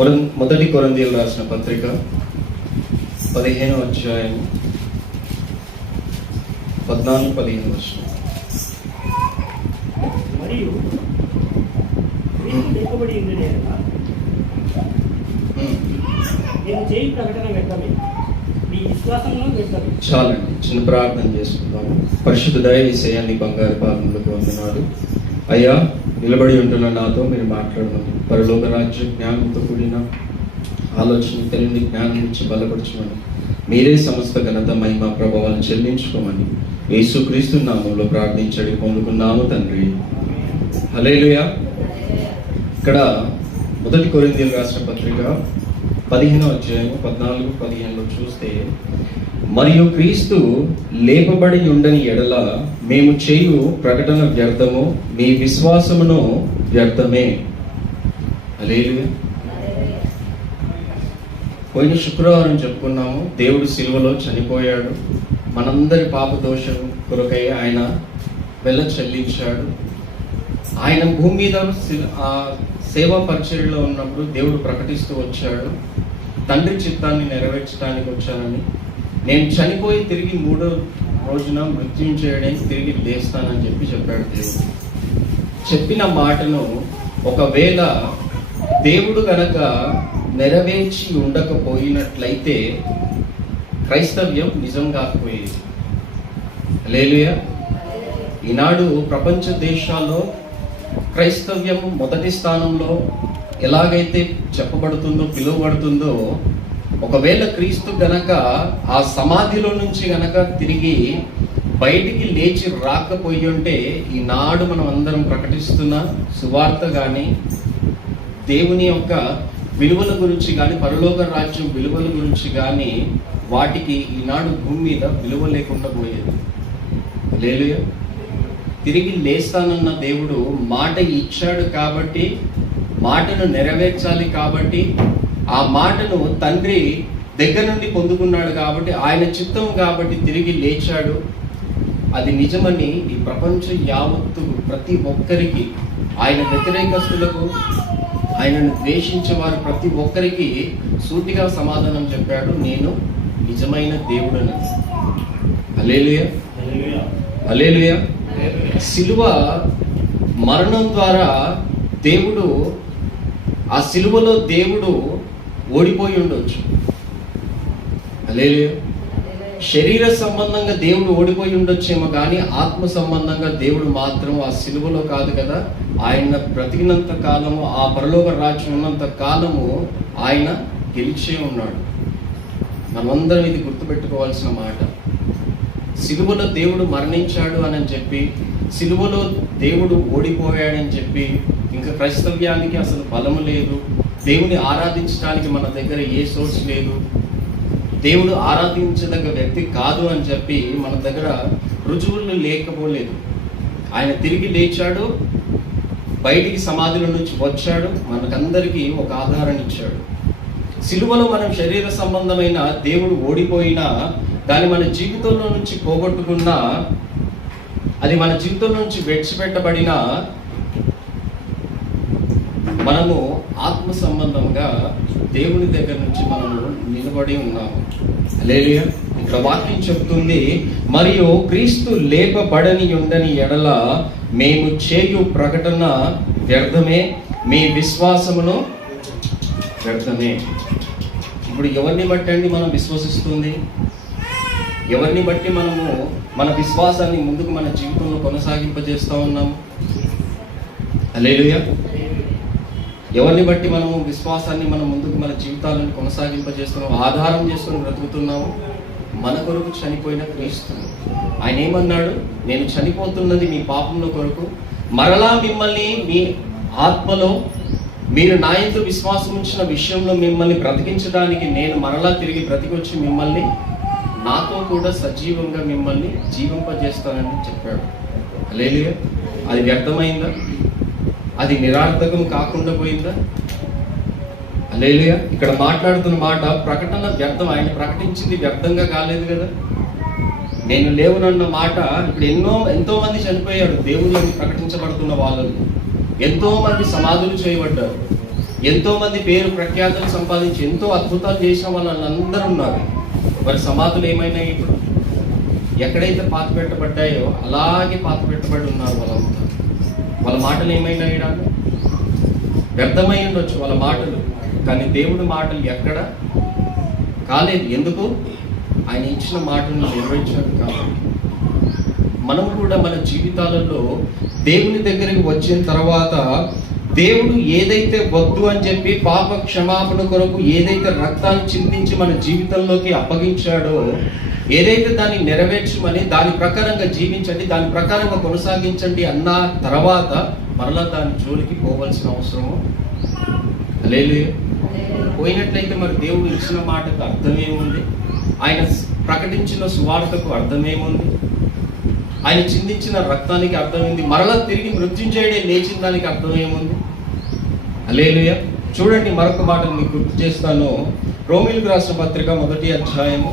మొదటి కొరింథీయులకు రాసిన పత్రిక 15వ అధ్యాయం 14-15 వచనం. మరియు లేఖబడి నేను చేయి ప్రకటన వ్యక్తమే, మీ విశ్వాసంలో వ్యక్తమే. చాలండి, చిన్న ప్రార్థన చేసుకుందాము. పరిశుద్ధ దయచేసయ్యా, నీ బంగారు పాదములకు వందనాలు. అయ్యా, నిలబడి ఉంటున్న నాతో మీరు మాట్లాడమని, పరలోక రాజ్య జ్ఞానంతో కూడిన ఆలోచన తెలియని జ్ఞానం నుంచి బలపరచమని, మీరే సమస్త ఘనత మహిమ ప్రభావాలను చెల్లించుకోమని యేసుక్రీస్తు నామంలో ప్రార్థించడి పొందుకున్నాము తండ్రి. హల్లెలూయా. ఇక్కడ మొదటి కొరింథీయులకు రాసిన పత్రిక 15వ అధ్యాయం 14-15 చూస్తే, మరియు క్రీస్తు లేపబడి ఉండని ఎడల మేము చేయు ప్రకటన వ్యర్థము, మీ విశ్వాసమును వ్యర్థమే. హల్లెలూయా. పోయిన శుక్రవారం చెప్పుకున్నాము, దేవుడు సిలువలో చనిపోయాడు, మనందరి పాప దోషం కొరకై ఆయన వెల చెల్లించాడు. ఆయన భూమి మీద సేవా పరిచర్యలో ఉన్నప్పుడు దేవుడు ప్రకటిస్తూ వచ్చాడు, తండ్రి చిత్తాన్ని నెరవేర్చడానికి వచ్చానని, నేను చనిపోయి తిరిగి 3వ రోజున మృత్యుం చేయడానికి తిరిగి లేస్తానని చెప్పాడు దేవుడు. చెప్పిన మాటను ఒకవేళ దేవుడు గనక నెరవేర్చి ఉండకపోయినట్లయితే క్రైస్తవ్యం నిజం కాకపోయేది. హల్లెలూయా. ఈనాడు ప్రపంచ దేశాల్లో క్రైస్తవ్యం మొదటి స్థానంలో ఎలాగైతే చెప్పబడుతుందో, పిలువబడుతుందో, ఒకవేళ క్రీస్తు గనక ఆ సమాధిలో నుంచి గనక తిరిగి బయటికి లేచి రాకపోయి ఉంటే, ఈనాడు మనం అందరం ప్రకటిస్తున్న సువార్త కానీ, దేవుని యొక్క విలువల గురించి కానీ, పరలోక రాజ్యం విలువల గురించి కానీ, వాటికి ఈనాడు భూమి మీద విలువ లేకుండా పోయేది. హల్లెలూయా. తిరిగి లేస్తానన్న దేవుడు మాట ఇచ్చాడు కాబట్టి, మాటను నెరవేర్చాలి కాబట్టి, ఆ మాటను తండ్రి దగ్గర నుండి పొందుకున్నాడు కాబట్టి, ఆయన చిత్తం కాబట్టి తిరిగి లేచాడు. అది నిజమని ఈ ప్రపంచం యావత్తు ప్రతి ఒక్కరికి, ఆయన వ్యతిరేకస్తులకు, ఆయనను ద్వేషించే వారు ప్రతి ఒక్కరికి సూటిగా సమాధానం చెప్పాడు, నేను నిజమైన దేవుడని. హల్లెలూయా. హల్లెలూయా. సిలువ మరణం ద్వారా దేవుడు, ఆ సిలువలో దేవుడు ఓడిపోయి ఉండొచ్చు. హల్లెలూయా. శరీర సంబంధంగా దేవుడు ఓడిపోయి ఉండొచ్చేమో కానీ, ఆత్మ సంబంధంగా దేవుడు మాత్రం ఆ సిలువలో కాదు కదా, ఆయన బ్రతికినంత కాలము, ఆ పరలోక రాజ్యం ఉన్నంత కాలము ఆయన గెలిచే ఉన్నాడు. మనమందరం ఇది గుర్తుపెట్టుకోవాల్సిన మాట. సిలువలో దేవుడు మరణించాడు అని చెప్పి, సిలువలో దేవుడు ఓడిపోయాడని చెప్పి, ఇంకా క్రైస్తవ్యానికి అసలు బలము లేదు, దేవుని ఆరాధించడానికి మన దగ్గర ఏ సోర్స్ లేదు, దేవుడు ఆరాధించదగ్గ వ్యక్తి కాదు అని చెప్పి మన దగ్గర రుజువులు లేకపోలేదు. ఆయన తిరిగి లేచాడు, బయటికి సమాధిలో నుంచి వచ్చాడు, మనకందరికీ ఒక ఆధారాన్ని ఇచ్చాడు. సిలువలో మనం శరీర సంబంధమైన దేవుడు ఓడిపోయినా, దాన్ని మన జీవితంలో నుంచి పోగొట్టుకున్నా, అది మన జీవితంలో నుంచి విడిచిపెట్టబడినా, మనము ఆత్మ సంబంధంగా దేవుని దగ్గర నుంచి మనము నిలబడి ఉన్నాము. హల్లెలూయా. ఇక్కడ వాక్యం చెప్తుంది, మరియు క్రీస్తు లేపబడని ఉండని ఎడల మేము చేయు ప్రకటన వ్యర్థమే, మీ విశ్వాసమును వ్యర్థమే. ఇప్పుడు ఎవరిని బట్టి అండి మనం విశ్వసిస్తుంది? ఎవరిని బట్టి మనము మన విశ్వాసాన్ని ముందుకు మన జీవితంలో కొనసాగింపజేస్తూ ఉన్నాము? హల్లెలూయా. ఎవరిని బట్టి మనము విశ్వాసాన్ని మనం ముందుకు మన జీవితాలను కొనసాగింపజేస్తున్నాము, ఆధారం చేసుకొని బ్రతుకుతున్నాము? మన కొరకు చనిపోయిన క్రీస్తు. ఆయన ఏమన్నాడు? నేను చనిపోతున్నది మీ పాపంలో కొరకు, మరలా మిమ్మల్ని మీ ఆత్మలో మీరు నా యందు విశ్వాసం ఉంచిన విషయంలో మిమ్మల్ని బ్రతికించడానికి నేను మరలా తిరిగి బ్రతికొచ్చి మిమ్మల్ని నాతో కూడా సజీవంగా మిమ్మల్ని జీవింపజేస్తానని చెప్పాడు. హల్లెలూయా. అది వ్యర్థమైందా? అది నిరర్థకం కాకుండా పోయిందా? హల్లెలూయా. ఇక్కడ మాట్లాడుతున్న మాట ప్రకటన వ్యర్థం. ఆయన ప్రకటించింది వ్యర్థంగా కాలేదు కదా. నేను లేవునన్న మాట, ఇప్పుడు ఎంతో మంది చనిపోయారు దేవుళ్ళని ప్రకటించబడుతున్న వాళ్ళు, ఎంతో మంది సమాధులు చేయబడ్డారు. ఎంతో మంది పేరు ప్రఖ్యాతులు సంపాదించి ఎంతో అద్భుతాలు చేసిన వాళ్ళందరూ ఉన్నారు. వారి సమాధులు ఏమైనాయి? ఇప్పుడు ఎక్కడైతే పాత పెట్టబడ్డాయో అలాగే పాత పెట్టబడి ఉన్నారు వాళ్ళంతా. వాళ్ళ మాటలు ఏమైనాయి? వ్యర్థమై ఉండొచ్చు వాళ్ళ మాటలు, కానీ దేవుడి మాటలు ఎక్కడ కాలేదు. ఎందుకు? ఆయన ఇచ్చిన మాటలను నెరవేర్చాడు కాబట్టి. మనం కూడా మన జీవితాలలో దేవుని దగ్గరికి వచ్చిన తర్వాత దేవుడు ఏదైతే వద్దు అని చెప్పి పాప క్షమాపణ కొరకు ఏదైతే రక్తాన్ని చిందించి మన జీవితంలోకి అప్పగించాడో, ఏదైతే దాన్ని నెరవేర్చమని దాని ప్రకారంగా జీవించండి, దాని ప్రకారంగా కొనసాగించండి అన్న తర్వాత మరలా దాని జోలికి పోవాల్సిన అవసరము లేదు. పోయినట్లయితే మరి దేవుడు ఇచ్చిన మాటకు అర్థమేముంది? ఆయన ప్రకటించిన సువార్తకు అర్థమేముంది? ఆయన చిందించిన రక్తానికి అర్థమైంది? మరలా తిరిగి మృత్యుంజయుడే లేచిన దానికి అర్థమేముంది? హల్లెలూయా. చూడండి, మరొక మాట మీకు గుర్తు చేస్తాను. రోమీయులకు రాసిన పత్రిక 1వ అధ్యాయము.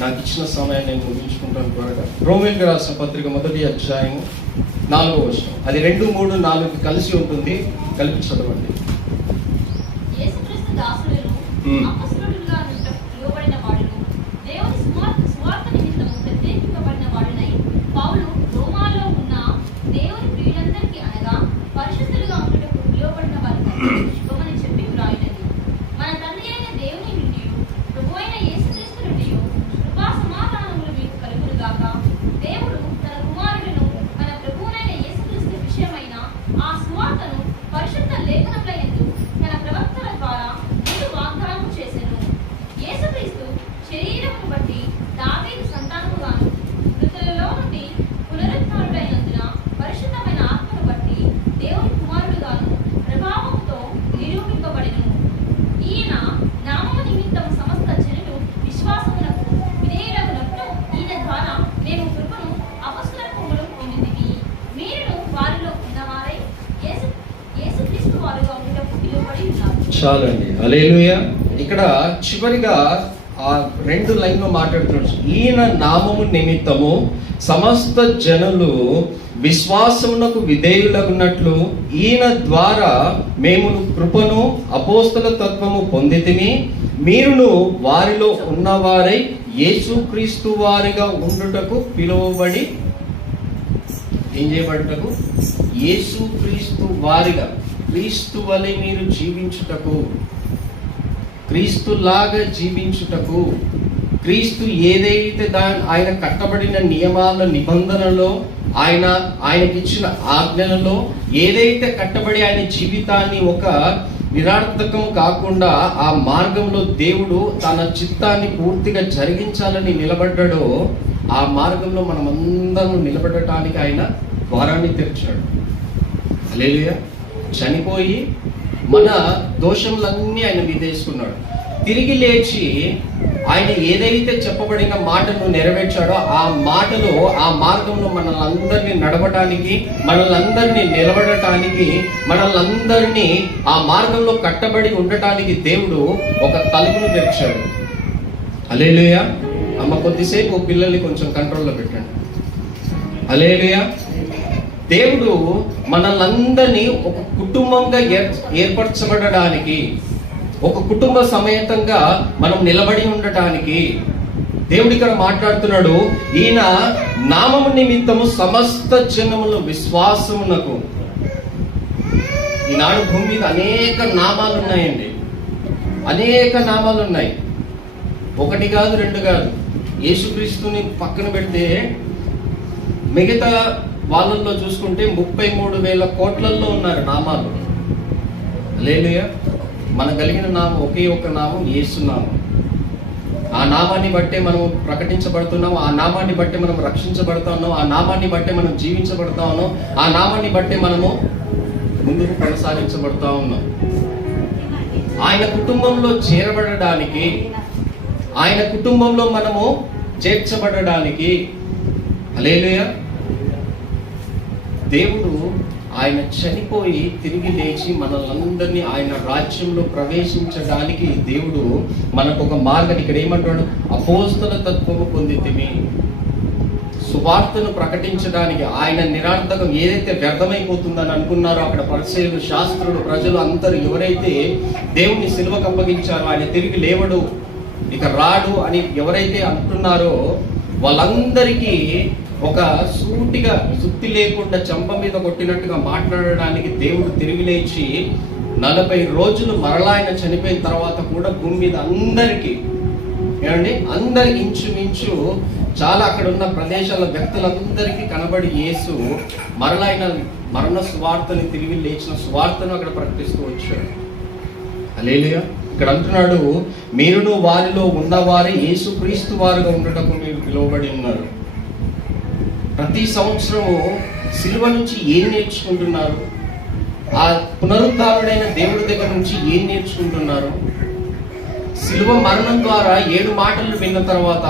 నాకు ఇచ్చిన సమయాన్ని నేను ముగించుకుంటాను త్వరగా. రోమీయులకు రాసిన పత్రిక 1వ అధ్యాయము 4వ వచనం. అది 2, 3, 4 కలిసి ఉంటుంది. కలిపి చదవండి. యేసుక్రీస్తు దాసులను అపొస్తలులుగా పిలువబడిన వాడును, దేవుని సువార్త నిమిత్తము ప్రత్యేకింపబడిన వాడునై పౌలు రోమాలో ఉన్న దేవుని ప్రియులందరికీ అనగా పరిశుద్ధులుగా ఉండుటకు పిలువబడిన వారికి శుభమని చెప్పి వ్రాయినది. మన తండ్రి అయిన దేవుని నుండి ప్రభువైన యేసుక్రీస్తు నుండి కృపా సమాధానములు మీకు కలుగునుగాక. దేవుడు తన కుమారుడును మన ప్రభువైన యేసుక్రీస్తు విషయమైన ఆ సువార్తను పరిశుద్ధ లేఖనముల యందు తన ప్రవక్తల ద్వారా ముందు వాగ్దానం చేసెను. యేసుక్రీస్తు శరీరమును బట్టి దావీదు సంతానముగాను, మృతులలో నుండి పునరుత్థానుడైనందున పరిశుద్ధమైన ఆత్మను బట్టి దేవుని కుమారుడుగాను ప్రభావముతో నిరూపింపబడెను. ఈయన నామము నిమిత్తం సమస్త జనులు విశ్వాసమునకు విధేయులగునట్లు ఈయన ద్వారా మేము కృపను అపొస్తలత్వమును పొందితిమి. మీరును వారిలో ఉన్నవారై యేసుక్రీస్తు వారుగా ఉండుటకు పిలువబడి ఉన్నారు. చాలండి. హల్లెలూయా. ఇక్కడ చివరిగా ఆ 2 లైన్లో మాట్లాడుతున్నాడు. ఈయన నామము నిమిత్తము సమస్త జనులు విశ్వాసమునకు విధేయులగునట్లు ఈయన ద్వారా మేము కృపను అపోస్తల తత్వము పొందితిమి. మీరును వారిలో ఉన్నవారై యేసుక్రీస్తు వారిగా ఉండుటకు పిలువబడి ఏం చేయబడుటకు? యేసుక్రీస్తు వారిగా, క్రీస్తు వలె మీరు జీవించుటకు, క్రీస్తులాగా జీవించుటకు, క్రీస్తు ఏదైతే ఆయన కట్టబడిన నియమాల నిబంధనలో, ఆయనకిచ్చిన ఆజ్ఞలలో ఏదైతే కట్టబడి ఆయన జీవితాన్ని ఒక నిరర్థకం కాకుండా ఆ మార్గంలో దేవుడు తన చిత్తాన్ని పూర్తిగా జరిగించాలని నిలబడ్డాడో, ఆ మార్గంలో మనమందరం నిలబడటానికి ఆయన ద్వారాన్ని తెరిచాడు. హల్లెలూయా. చనిపోయి మన దోషములన్నీ ఆయన మీదేసుకున్నాడు. తిరిగి లేచి ఆయన ఏదైతే చెప్పబడిన మాటను నెరవేర్చాడో ఆ మాటలో, ఆ మార్గంలో మనల్ని నడవటానికి, మనల్ని నిలబడటానికి, మనల్ని ఆ మార్గంలో కట్టబడి ఉండటానికి దేవుడు ఒక తలుపును తెరిచాడు. హల్లెలూయా. అమ్మ, కొద్దిసేపు పిల్లల్ని కొంచెం కంట్రోల్లో పెట్టండి. హల్లెలూయా. దేవుడు మనల్ని ఒక కుటుంబంగా ఏర్పరచబడడానికి, ఒక కుటుంబ సమేతంగా మనం నిలబడి ఉండటానికి దేవుడు ఇక్కడ మాట్లాడుతున్నాడు. ఈయన నామము నిమిత్తము సమస్త జనములు విశ్వాసమునకు. ఈనాడు భూమి మీద అనేక నామాలు ఉన్నాయండి, అనేక నామాలు ఉన్నాయి. 1 కాదు, 2 కాదు. యేసుక్రీస్తుని పక్కన పెడితే మిగతా వాళ్ళల్లో చూసుకుంటే 33,000 కోట్లల్లో ఉన్నారు నామాలు. హల్లెలూయా. మన కలిగిన నామం ఒకే ఒక నామం, యేసు నామం. ఆ నామాన్ని బట్టే మనం ప్రకటించబడుతున్నాం, ఆ నామాన్ని బట్టే మనం రక్షించబడతా ఉన్నాం, ఆ నామాన్ని బట్టే మనం జీవించబడతా ఉన్నాం, ఆ నామాన్ని బట్టే మనము ముందుకు కొనసాగించబడతా ఉన్నాం. ఆయన కుటుంబంలో చేరబడడానికి, ఆయన కుటుంబంలో మనము చేర్చబడడానికి, హల్లెలూయా, దేవుడు ఆయన చనిపోయి తిరిగి లేచి మనల్ని ఆయన రాజ్యంలో ప్రవేశించడానికి దేవుడు మనకు ఒక మార్గం ఇక్కడ ఏమంటాడు? అపోస్తల తత్వము పొందితిమి. సువార్తను ప్రకటించడానికి, ఆయన నిరార్థకం ఏదైతే వ్యర్థమైపోతుందని అనుకున్నారో అక్కడ పరిసయ్యులు, శాస్త్రులు, ప్రజలు అందరూ ఎవరైతే దేవుని సిలువకు అప్పగించారో, ఆయన తిరిగి లేవడు, ఇక రాడు అని ఎవరైతే అంటున్నారో వాళ్ళందరికీ ఒక సూటిగా, సుత్తి లేకుండా చంప మీద కొట్టినట్టుగా మాట్లాడడానికి దేవుడు తిరిగి లేచి 40 రోజులు మరలా ఆయన చనిపోయిన తర్వాత కూడా భూమి మీద అందరికీ, ఏమండి, అందరికి ఇంచుమించు చాలా అక్కడ ఉన్న ప్రదేశాల వ్యక్తులందరికీ కనబడి యేసు మరలా ఆయన మరణ సువార్తని, తిరిగి లేచిన సువార్తను అక్కడ ప్రకటిస్తూ వచ్చాడు. హల్లెలూయా. ఇక్కడ అంటున్నాడు, మీరును వారిలో ఉన్నవారే యేసు క్రీస్తు వారుగా ఉండటకు మీరు పిలువబడి ఉన్నారు. ప్రతి సంవత్సరము సిలువ నుంచి ఏం నేర్చుకుంటున్నారు? ఆ పునరుద్ధారుడైన దేవుడి దగ్గర నుంచి ఏం నేర్చుకుంటున్నారు? సిలువ మరణం ద్వారా 7 మాటలు విన్న తర్వాత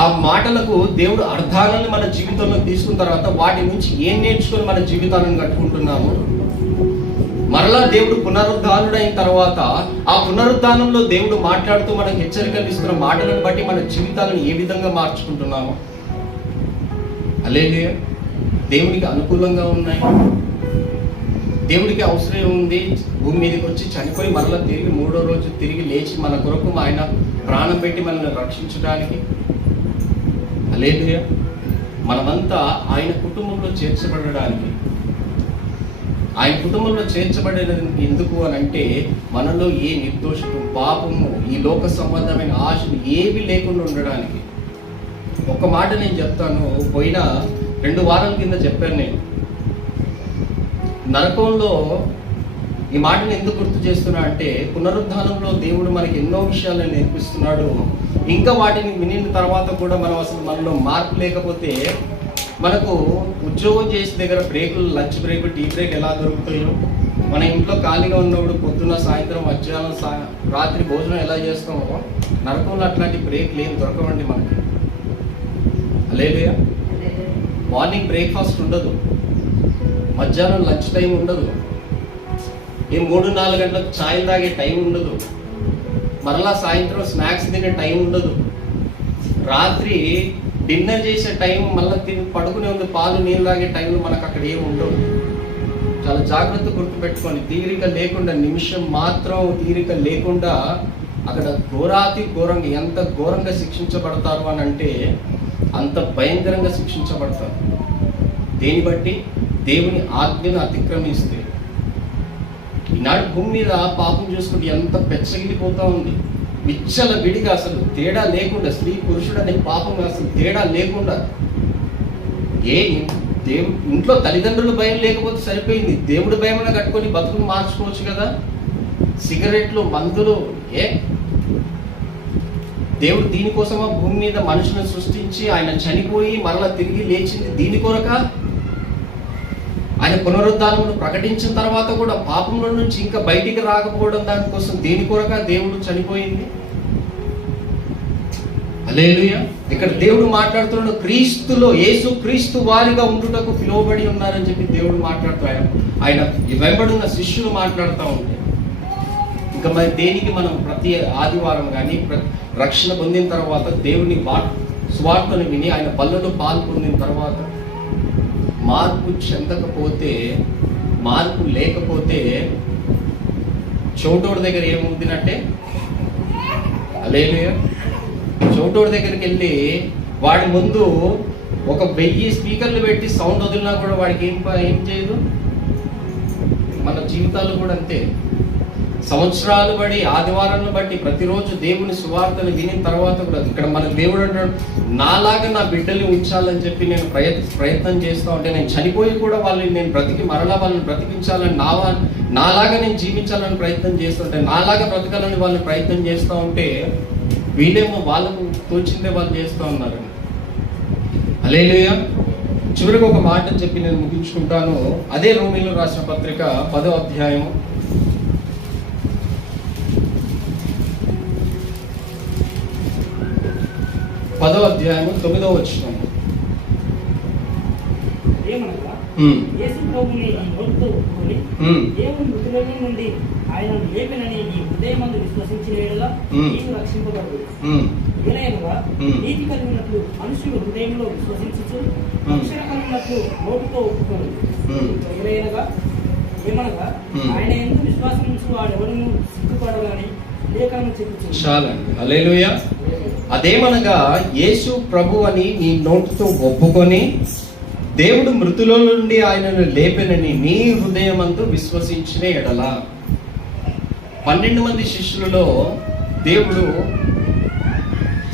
ఆ మాటలకు దేవుడు అర్థాలను మన జీవితంలో తీసుకున్న తర్వాత వాటి నుంచి ఏం నేర్చుకొని మన జీవితాలను కట్టుకుంటున్నాము? మరలా దేవుడు పునరుద్ధారుడైన తర్వాత ఆ పునరుద్ధానంలో దేవుడు మాట్లాడుతూ మనకు హెచ్చరికలు ఇస్తున్న మాటలను బట్టి మన జీవితాలను ఏ విధంగా మార్చుకుంటున్నాము? హల్లెలూయా. దేవునికి అనుకూలంగా ఉన్నాయి. దేవుడికి అవసరం ఉంది భూమి మీదకి వచ్చి చనిపోయి మరలా తిరిగి 3వ రోజు తిరిగి లేచి మన కొరకు ఆయన ప్రాణం పెట్టి మనల్ని రక్షించడానికి. హల్లెలూయా. మనమంతా ఆయన కుటుంబంలో చేర్చబడడానికి, ఆయన కుటుంబంలో చేర్చబడేందుకు ఎందుకు అని అంటే మనలో ఏ నిర్దోషము, పాపము, ఈ లోక సంబంధమైన ఆశలు ఏవి లేకుండా ఉండడానికి. ఒక మాట నేను చెప్తాను, పోయిన 2 వారాల కింద చెప్పాను నేను. నరకంలో ఈ మాటను ఎందుకు గుర్తు చేస్తున్నా అంటే పునరుద్ధానంలో దేవుడు మనకి ఎన్నో విషయాలను నేర్పిస్తున్నాడు. ఇంకా వాటిని వినిన తర్వాత కూడా మనం అసలు మనలో మార్పు లేకపోతే, మనకు ఉద్యోగం చేసే దగ్గర బ్రేకులు, లంచ్ బ్రేక్, టీ బ్రేక్ ఎలా దొరుకుతాయో, మన ఇంట్లో ఖాళీగా ఉన్నప్పుడు పొద్దున్న, సాయంత్రం, మధ్యాహ్నం, రాత్రి భోజనం ఎలా చేస్తామో నరకంలో అట్లాంటి బ్రేక్లు ఏం దొరకవండి మనకి. హల్లెలూయా. మార్నింగ్ బ్రేక్ఫాస్ట్ ఉండదు, మధ్యాహ్నం లంచ్ టైం ఉండదు, ఏ 3-4 గంటలకు ఛాయ్ తాగే టైం ఉండదు, మరలా సాయంత్రం స్నాక్స్ తినే టైం ఉండదు, రాత్రి డిన్నర్ చేసే టైం, మళ్ళీ తిని పడుకునే ఉంది పాలు నీళ్ళు తాగే టైంలో మనకు అక్కడ ఏమి ఉండవు. చాలా జాగ్రత్త గుర్తుపెట్టుకోండి. తీరిక లేకుండా, నిమిషం మాత్రం తీరిక లేకుండా అక్కడ ఘోరాతి ఘోరంగా, ఎంత ఘోరంగా శిక్షించబడతారు అని అంటే అంత భయంకరంగా శిక్షించబడతారు. దేని బట్టి? దేవుని ఆజ్ఞను అతిక్రమిస్తే. ఈనాడు భూమి మీద పాపం చూసుకుంటే ఎంత పెచ్చగిలిపోతా ఉంది. విచ్చల విడిగా, అసలు తేడా లేకుండా, స్త్రీ పురుషుడు అనే పాపం అసలు తేడా లేకుండా. ఇంట్లో తల్లిదండ్రుల భయం లేకపోతే సరిపోయింది, దేవుడి భయమైనా కట్టుకొని బతుకుని మార్చుకోవచ్చు కదా. సిగరెట్లు, మందులు, దేవుడు దీనికోసమా భూమి మీద మనుషులను సృష్టించి ఆయన చనిపోయి మరలా తిరిగి లేచింది దీని కొరక? ఆయన పునరుద్ధానమును ప్రకటించిన తర్వాత కూడా పాపంలో నుంచి ఇంకా బయటికి రాకపోవడం దానికోసం దేని కొరక దేవుడు చనిపోయింది? హల్లెలూయా. ఇక్కడ దేవుడు మాట్లాడుతున్నాడు, క్రీస్తులో, యేసు క్రీస్తు వారిగా ఉండుటకు పిలువబడి ఉన్నారని చెప్పి దేవుడు మాట్లాడుతాడు. ఆయన వెంబడున్న శిష్యులు మాట్లాడుతూ ఉంటే ఇంకా మరి దేనికి మనం ప్రతి ఆదివారం కానీ రక్షణ పొందిన తర్వాత దేవుని స్వార్థను విని ఆయన బల్లలో పాలు పొందిన తర్వాత మార్పు చెందకపోతే, మార్పు లేకపోతే చోటోడి దగ్గర ఏమవుతుందంటే, హల్లెలూయా, చోటోడి దగ్గరికి వెళ్ళి వాడి ముందు 1000 స్పీకర్లు పెట్టి సౌండ్ వదిలినా కూడా వాడికి ఏం చేయదు. మన జీవితాలు కూడా అంతే. సంవత్సరాలు బట్టి, ఆదివారాలను బట్టి ప్రతిరోజు దేవుని సువార్తను విని తర్వాత కూడా ఇక్కడ మన దేవుడు అంటాడు, నాలాగా నా బిడ్డల్ని ఉంచాలని చెప్పి నేను ప్రయత్నం చేస్తూ ఉంటే, నేను చనిపోయి కూడా వాళ్ళని నేను మరలా వాళ్ళని బ్రతికించాలని, నాలాగా నేను జీవించాలని ప్రయత్నం చేస్తుంటే, నాలాగా బ్రతకాలని వాళ్ళని ప్రయత్నం చేస్తూ ఉంటే వీళ్ళేమో వాళ్ళకు తోచిందే వాళ్ళు చేస్తూ ఉన్నారు. హల్లెలూయా. చివరికి ఒక మాట చెప్పి నేను ముగించుకుంటాను. అదే రోమీయులకు రాసిన పత్రిక 10వ అధ్యాయం 9వ వచనం. ఏమనగా యేసు ప్రభువుని ఈ నోటితో ఒప్పుకొని దేవుని మృతులలో నుండి ఆయనను లేపినని ఈ హృదయమందు విశ్వసించిన యెడల నీవు రక్షింపబడుదువు. ఏలయనగా నీతి కలిగినట్లు మనుషులు హృదయంలో విశ్వసించుచు అక్షర కలిగినట్లు నోటితో ఒప్పుకోరు. ఏమనగా ఆయన యందు విశ్వాసం ఉంచు వాడెవడను సిగ్గుపడగాని లేఖనం చెప్పుచున్నది. చాలండి. హల్లెలూయా. అదేమనగా యేసు ప్రభు అని నీ నోటితో ఒప్పుకొని దేవుడు మృతుల నుండి ఆయనను లేపెనని నీ హృదయమందు విశ్వసించిన ఎడల. 12 మంది శిష్యులలో దేవుడు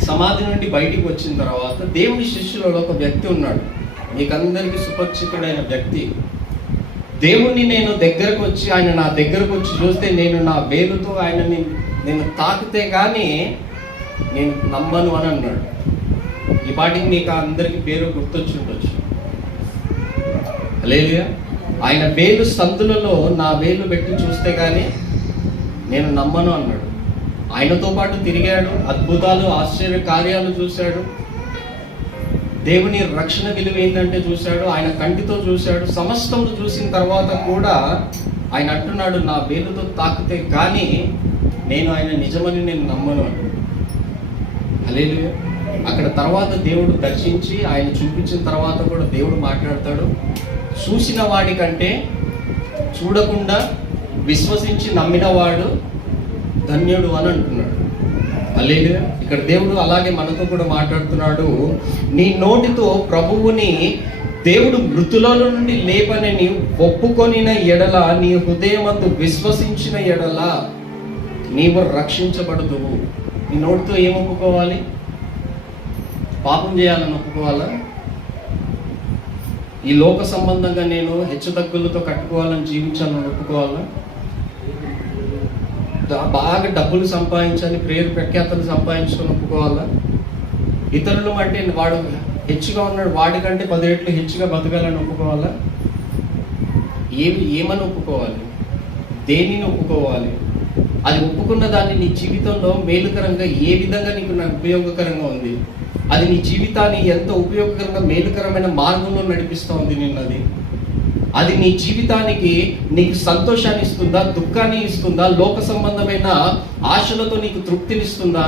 సమాధి నుండి బయటికి వచ్చిన తర్వాత దేవుని శిష్యులలో ఒక వ్యక్తి ఉన్నాడు, మీకందరికీ సుపరిచితుడైన వ్యక్తి. దేవుణ్ణి నేను దగ్గరకు వచ్చి, ఆయన నా దగ్గరకు వచ్చి చూస్తే నేను నా వేలుతో ఆయనని నేను తాకితే కానీ నేను నమ్మను అని అన్నాడు. ఈ పాటికి మీకు అందరికీ పేరు గుర్తొచ్చి ఉండొచ్చు. హల్లెలూయా. ఆయన వేలు సందులలో నా వేలు పెట్టి చూస్తే కానీ నేను నమ్మను అన్నాడు. ఆయనతో పాటు తిరిగాడు, అద్భుతాలు ఆశ్చర్య కార్యాలు చూశాడు, దేవుని రక్షణ విలువ ఏంటంటే చూశాడు, ఆయన కంటితో చూశాడు. సమస్తం చూసిన తర్వాత కూడా ఆయన అంటున్నాడు, నా వేలుతో తాకితే కానీ నేను ఆయన నిజమని నేను నమ్మను అన్నాడు. హల్లెలూయా. అక్కడ తర్వాత దేవుడు దర్శించి ఆయన చూపించిన తర్వాత కూడా దేవుడు మాట్లాడతాడు, చూసిన వాడికంటే చూడకుండా విశ్వసించి నమ్మినవాడు ధన్యుడు అని అంటున్నాడు. హల్లెలూయా. ఇక్కడ దేవుడు అలాగే మనతో కూడా మాట్లాడుతున్నాడు. నీ నోటితో ప్రభువుని దేవుడు మృతుల నుండి లేపనని ఒప్పుకొనిన ఎడల, నీ హృదయమందు విశ్వసించిన ఎడల నీవు రక్షించబడదువు. నీ నోటితో ఏం ఒప్పుకోవాలి? పాపం చేయాలని ఒప్పుకోవాలా? ఈ లోక సంబంధంగా నేను హెచ్చుతగ్గులతో కట్టుకోవాలని జీవించాలని ఒప్పుకోవాలా? బాగా డబ్బులు సంపాదించాలి, పేరు ప్రఖ్యాతలు సంపాదించుకొని ఒప్పుకోవాలా? ఇతరులు అంటే వాడు హెచ్చుగా ఉన్నాడు, వాడికంటే 10 రెట్లు హెచ్చుగా బతకాలని ఒప్పుకోవాలా? ఏమని ఒప్పుకోవాలి? దేనిని ఒప్పుకోవాలి? అది ఒప్పుకున్న దాన్ని నీ జీవితంలో మేలుకరంగా ఏ విధంగా నీకు ఉపయోగకరంగా ఉంది, అది నీ జీవితాన్ని ఎంత ఉపయోగకరంగా మేలుకరమైన మార్గంలో నడిపిస్తూ ఉంది నిన్నది, అది నీ జీవితానికి నీకు సంతోషాన్ని ఇస్తుందా, దుఃఖాన్ని ఇస్తుందా, లోక సంబంధమైన ఆశలతో నీకు తృప్తినిస్తుందా?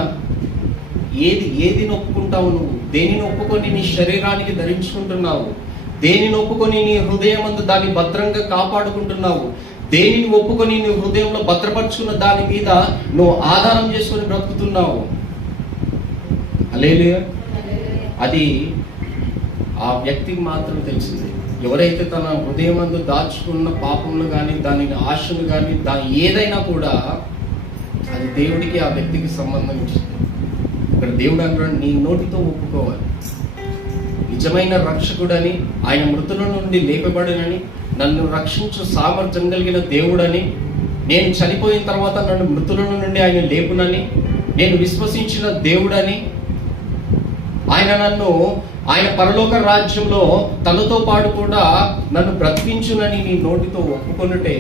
ఏదిని ఒప్పుకుంటావు నువ్వు? దేనిని ఒప్పుకొని నీ శరీరానికి ధరించుకుంటున్నావు? దేనిని ఒప్పుకొని నీ హృదయమందు దాన్ని భద్రంగా కాపాడుకుంటున్నావు? దేనిని ఒప్పుకొని నీ హృదయంలో భద్రపరుచుకున్న దాని మీద నువ్వు ఆధారం చేసుకొని బ్రతుకుతున్నావు? హల్లెలూయా. అది ఆ వ్యక్తికి మాత్రం తెలిసింది. ఎవరైతే తన హృదయమందు దాచుకున్న పాపములు కానీ, దాని ఆశలు కానీ, దాని ఏదైనా కూడా అది దేవుడికి ఆ వ్యక్తికి సంబంధించింది. ఇక్కడ దేవుడు అంటాడు, నీ నోటితో ఒప్పుకోవాలి నిజమైన రక్షకుడని, ఆయన మృతుల నుండి లేపబడినని, నన్ను రక్షించు సామర్థ్యం కలిగిన దేవుడని, నేను చనిపోయిన తర్వాత నన్ను మృతుల నుండి ఆయన లేపునని, నేను విశ్వసించిన దేవుడని, ఆయన పరలోక రాజ్యంలో తనతో పాటు కూడా నన్ను బ్రతికించునని నీ నోటితో ఒప్పుకొనుటే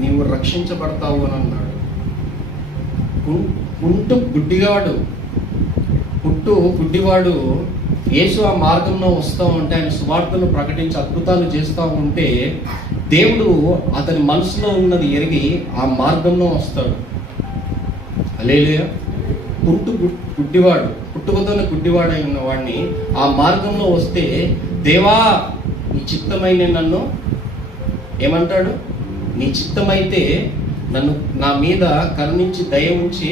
నీవు రక్షించబడతావు అని అన్నాడు. పుట్టు గుడ్డివాడు యేసు ఆ మార్గంలో వస్తూ ఉంటే, ఆయన సువార్తను ప్రకటించి అద్భుతాలు చేస్తూ ఉంటే దేవుడు అతని మనసులో ఉన్నది ఎరిగి ఆ మార్గంలో వస్తాడు. హల్లెలూయా. పుట్టుకతోనే గుడ్డివాడై ఉన్నవాడిని ఆ మార్గంలో వస్తే, దేవా నీ చిత్తమైన నన్ను ఏమంటాడు? నీ చిత్తమైతే నన్ను నా మీద కరుణించి దయ ఉంచి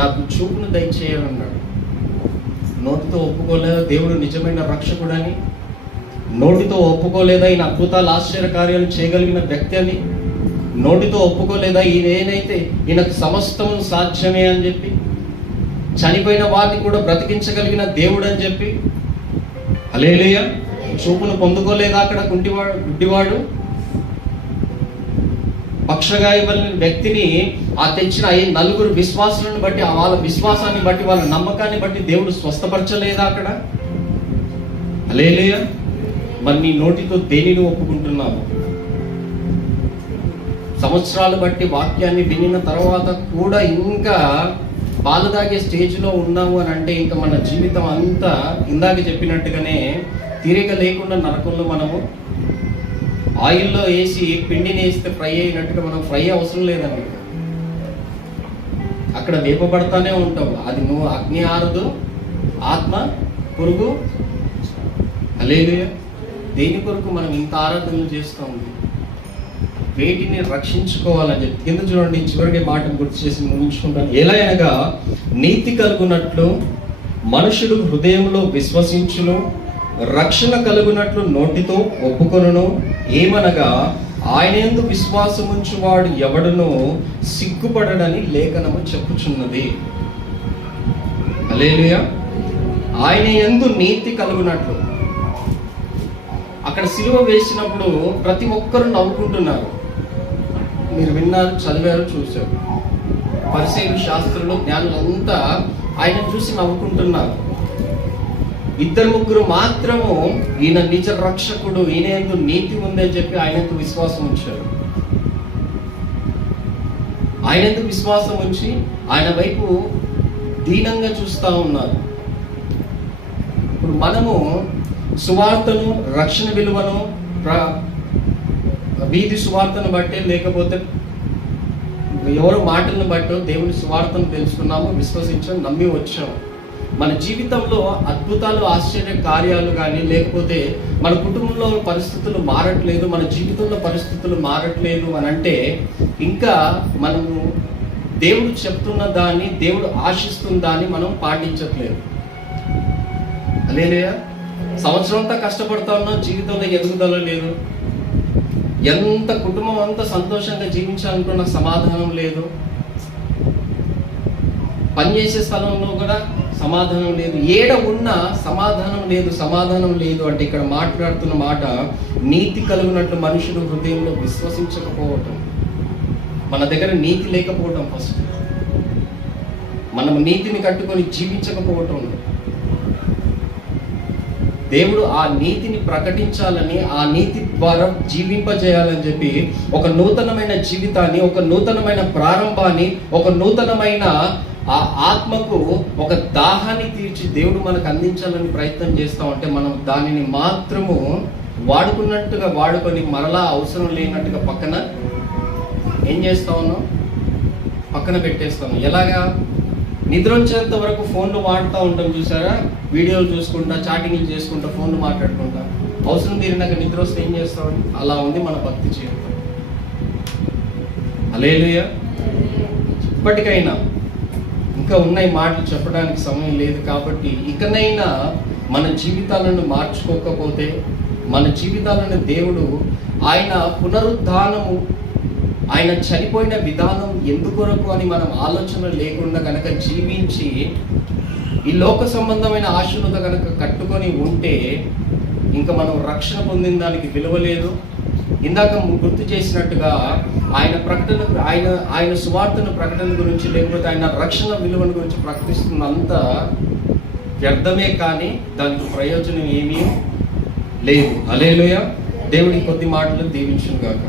నాకు చూపును దయచేయాలన్నాడు. నోటితో ఒప్పుకోలేదా దేవుడు నిజమైన రక్షకుడని? నోటితో ఒప్పుకోలేదా ఈయన అద్భుతాలు ఆశ్చర్య కార్యాలు చేయగలిగిన వ్యక్తి అని? నోటితో ఒప్పుకోలేదా ఈయనకు సమస్తం సాధ్యమే అని చెప్పి? చనిపోయిన వారిని కూడా బ్రతికించగలిగిన దేవుడు అని చెప్పి? హల్లెలూయా. చూపును పొందుకోలేదా అక్కడ గుడ్డివాడు? పక్షగాయబడిన వ్యక్తిని ఆ తెచ్చిన 9 విశ్వాసాలను బట్టి, వాళ్ళ విశ్వాసాన్ని బట్టి, వాళ్ళ నమ్మకాన్ని బట్టి దేవుడు స్వస్థపరచలేదా అక్కడ? హల్లెలూయా. మరి నీ నోటితో దేనిని ఒప్పుకుంటున్నావు? సంవత్సరాలు బట్టి వాక్యాన్ని వినిన తర్వాత కూడా ఇంకా పాలు తాగే స్టేజ్లో ఉన్నాము అని అంటే ఇంకా మన జీవితం అంతా ఇందాక చెప్పినట్టుగానే తీరిక లేకుండా నరకంలో మనము ఆయిల్లో వేసి పిండిని వేస్తే ఫ్రై అయినట్టుగా మనం ఫ్రై అవసరం లేదండి. అక్కడ అక్కడ వేపబడతానే ఉంటావు. అది నువ్వు అగ్ని ఆరదు, ఆత్మ పురుగు. హల్లెలూయా. దేని కొరకు మనం ఇంత ఆరాధనలు చేస్తాం? వేటిని రక్షించుకోవాలని చెప్పి కింద చూడండి, చివరికి మాటను గుర్తు చేసి ముగించుకుంటాను. ఎలా అనగా నీతి కలుగునట్లు మనుషుడు హృదయంలో విశ్వసించును, రక్షణ కలుగునట్లు నోటితో ఒప్పుకొనును. ఏమనగా ఆయన యందు విశ్వాసముంచువాడు ఎవడునో సిగ్గుపడడని లేఖనము చెప్పుచున్నది. హల్లెలూయా. ఆయన యందు నీతి కలుగునట్లు. అక్కడ సిలువ వేసినప్పుడు ప్రతి ఒక్కరు నవ్వుకుంటున్నారు. మీరు విన్నారు, చదివారు, చూశారు. పరిసయ్యులు, శాస్త్రులు, జ్ఞానులంతా ఆయన చూసి నవ్వుకుంటున్నారు. 2-3 మాత్రము ఈయన నిజ రక్షకుడు, ఈయన యందు నీతి ఉందని చెప్పి ఆయనకు విశ్వాసం ఉంచారు. ఆయనకు విశ్వాసం ఉంచి ఆయన వైపు దీనంగా చూస్తూ ఉన్నారు. ఇప్పుడు మనము సువార్తను, రక్షణ విలువను వీధి సువార్తను బట్టే, లేకపోతే ఎవరో మాటలను బట్టో దేవుని సువార్తను తెలుసుకున్నాము, విశ్వసించాము, నమ్మి వచ్చాము. మన జీవితంలో అద్భుతాలు, ఆశ్చర్య కార్యాలు కానీ, లేకపోతే మన కుటుంబంలో పరిస్థితులు మారట్లేదు, మన జీవితంలో పరిస్థితులు మారట్లేదు అని అంటే ఇంకా మనము దేవుడు చెప్తున్న దాన్ని, దేవుడు ఆశిస్తున్న దాన్ని మనం పాటించట్లేదు. హల్లెలూయా. సంవత్సరం అంతా కష్టపడతా ఉన్నాం, జీవితంలో ఎదుగుదల లేదు. ఎంత కుటుంబం అంతా సంతోషంగా జీవించాలనుకున్న సమాధానం లేదు. పనిచేసే స్థలంలో కూడా సమాధానం లేదు. ఏడ ఉన్నా సమాధానం లేదు అంటే ఇక్కడ మాట్లాడుతున్న మాట నీతి కలుగునట్లు మనుషుడు హృదయంలో విశ్వసించకపోవటం. మన దగ్గర నీతి లేకపోవటం. ఫస్ట్ మనం నీతిని కట్టుకొని జీవించకపోవటం. దేవుడు ఆ నీతిని ప్రకటించాలని, ఆ నీతి ద్వారా జీవింపజేయాలని చెప్పి ఒక నూతనమైన జీవితాన్ని, ఒక నూతనమైన ప్రారంభాన్ని, ఒక నూతనమైన ఆ ఆత్మకు ఒక దాహాన్ని తీర్చి దేవుడు మనకు అందించాలని ప్రయత్నం చేస్తా ఉంటే మనం దానిని మాత్రము వాడుకున్నట్టుగా వాడుకొని మరలా అవసరం లేనట్టుగా పక్కన ఏం చేస్తా ఉన్నాం? పక్కన పెట్టేస్తాము. ఎలాగా? నిద్ర వచ్చేంత వరకు ఫోన్లు వాడుతూ ఉంటాం, చూసారా? వీడియోలు చూసుకుంటా, చాటింగ్లు చేసుకుంటా, ఫోన్లు మాట్లాడుకుంటా. అవసరం తీరినాక నిద్ర వస్తే ఏం చేస్తామని అలా ఉంది మన భక్తి జీవితం. హల్లెలూయా. ఇప్పటికైనా ఇంకా ఉన్నాయి మాటలు చెప్పడానికి సమయం లేదు కాబట్టి ఇకనైనా మన జీవితాలను మార్చుకోకపోతే, మన జీవితాలను దేవుడు ఆయన పునరుద్ధానము, ఆయన చనిపోయిన విధానం ఎందుకొరకు అని మనం ఆలోచన లేకుండా కనుక జీవించి ఈ లోక సంబంధమైన ఆశలతో కనుక కట్టుకొని ఉంటే ఇంకా మనం రక్షణ పొందిన దానికి విలువ లేదు. ఇందాక గుర్తు చేసినట్టుగా ఆయన ప్రకటన, ఆయన సువార్తను ప్రకటన గురించి, లేకపోతే ఆయన రక్షణ విలువను గురించి ప్రకటిస్తున్నంత వ్యర్థమే, కానీ దానికి ప్రయోజనం ఏమీ లేదు. హల్లెలూయా. దేవుడి కొద్ది మాటలు దీవించును గాక.